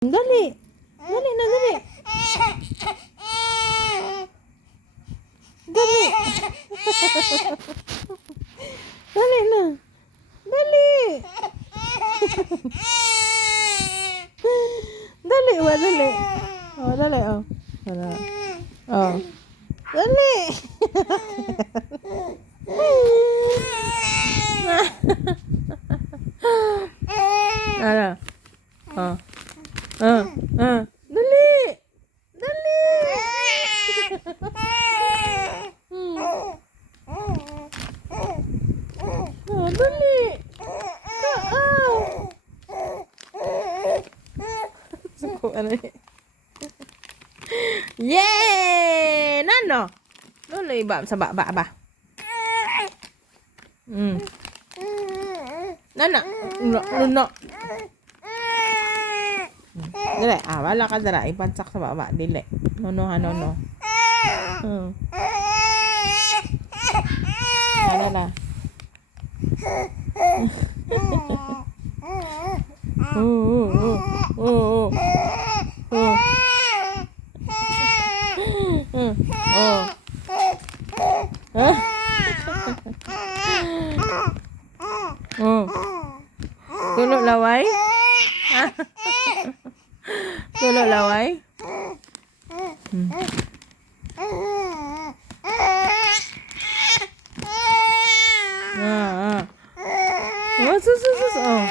Dali. Dali na, dali. Dali. Dali na. Dali. Dali, wa dali. Oh, dali, oh. Dali. Oh. Dali. Ano? Oh. Dali. Dali. Oh, dali. Suko, ano eh. Yay! Nano? Nano iba sa baba ba? Nano? No. Dili, wala ka dara. Ipansak sa baba. Dili. No. Ano na? Tulo laway? Tulo laway? Oh, sus. Oh.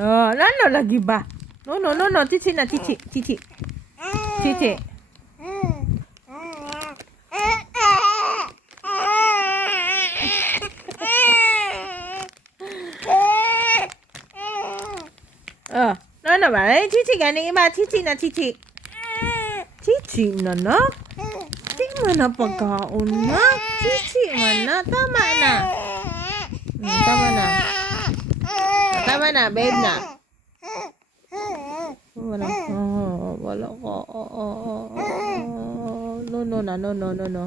Oh, lalo lagi ba? No. Cici na, cici. Oh, no ba? Cici gani iba, cici na. Cici na na. Di mana pagkaon na. Cici mana, tama na. Tama na, babe na. Wala ka. No.